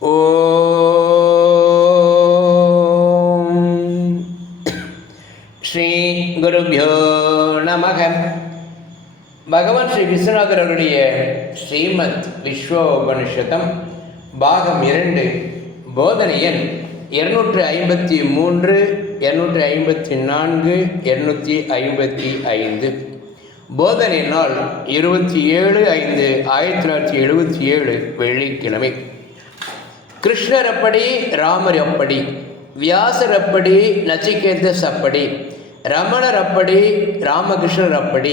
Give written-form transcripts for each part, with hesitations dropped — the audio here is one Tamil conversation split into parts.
ஓம் ஸ்ரீ குருப்யோ நமக. பகவான் ஸ்ரீ விஸ்வநாதர் அவருடைய ஸ்ரீமத் விஸ்வோபனிஷதம் பாகம் 2 போதனை எண் 253, 254, 255. போதனை நாள் 27/5/1977 வெள்ளிக்கிழமை. கிருஷ்ணர் அப்படி, ராமர் அப்படி, வியாசர் அப்படி, நச்சிகேதஸ் அப்படி, ரமணர் அப்படி, ராமகிருஷ்ணர் அப்படி,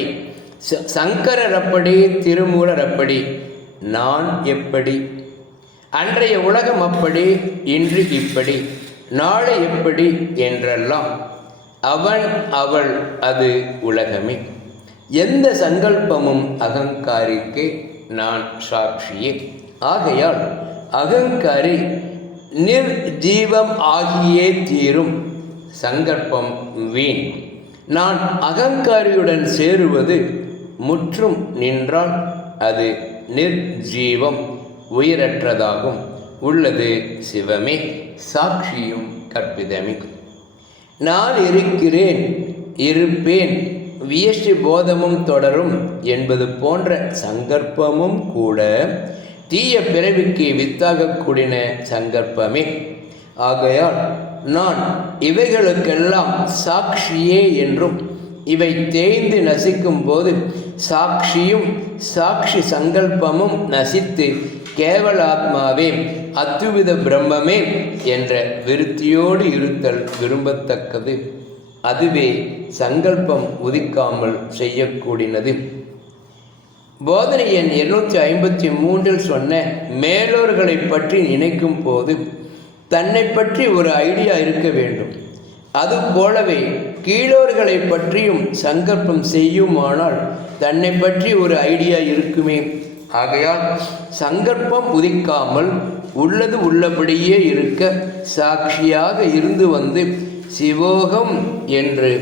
சங்கரர் அப்படி, திருமூலர் அப்படி, நான் எப்படி? அன்றைய உலகம் அப்படி, இன்று இப்படி, நாளை எப்படி என்றெல்லாம் அவன் அவள் அது உலகமே. எந்த சங்கல்பமும் அகங்காரிக்கு நான் சாட்சியே. ஆகையால் அகங்காரி நிர்ஜீவம் ஆகியே தீரும். சங்கல்பம் வீண். நான் அகங்காரியுடன் சேருவது முற்றும் நின்றால் அது நிர்ஜீவம், உயிரற்றதாகும். உள்ளது சிவமே, சாட்சியும் கற்பிதமே. நான் இருக்கிறேன், இருப்பேன், வியஷ்டி போதமும் தொடரும் என்பது போன்ற சங்கற்பமும் கூட தீய பிறவிக்கு வித்தாக கூடின சங்கற்பமே. ஆகையால் நான் இவைகளுக்கெல்லாம் சாட்சியே என்றும், இவை தேய்ந்து நசிக்கும் போது சாட்சியும் சாட்சி சங்கல்பமும் நசித்து கேவலாத்மாவே, அத்துவித பிரம்மமே என்ற விருத்தியோடு இருத்தல் விரும்பத்தக்கது. அதுவே சங்கல்பம் உதிக்காமல் செய்யக்கூடினது. போதனை எண் 253 சொன்ன மேலோர்களை பற்றி நினைக்கும் போது தன்னை பற்றி ஒரு ஐடியா இருக்க வேண்டும். அதுபோலவே கீழோர்களை பற்றியும் சங்கல்பம் செய்யுமானால் தன்னை பற்றி ஒரு ஐடியா இருக்குமே. ஆகையால் சங்கல்பம் உதிக்காமல் உள்ளது உள்ளபடியே இருக்க சாட்சியாக இருந்து வந்து சிவோகம் என்று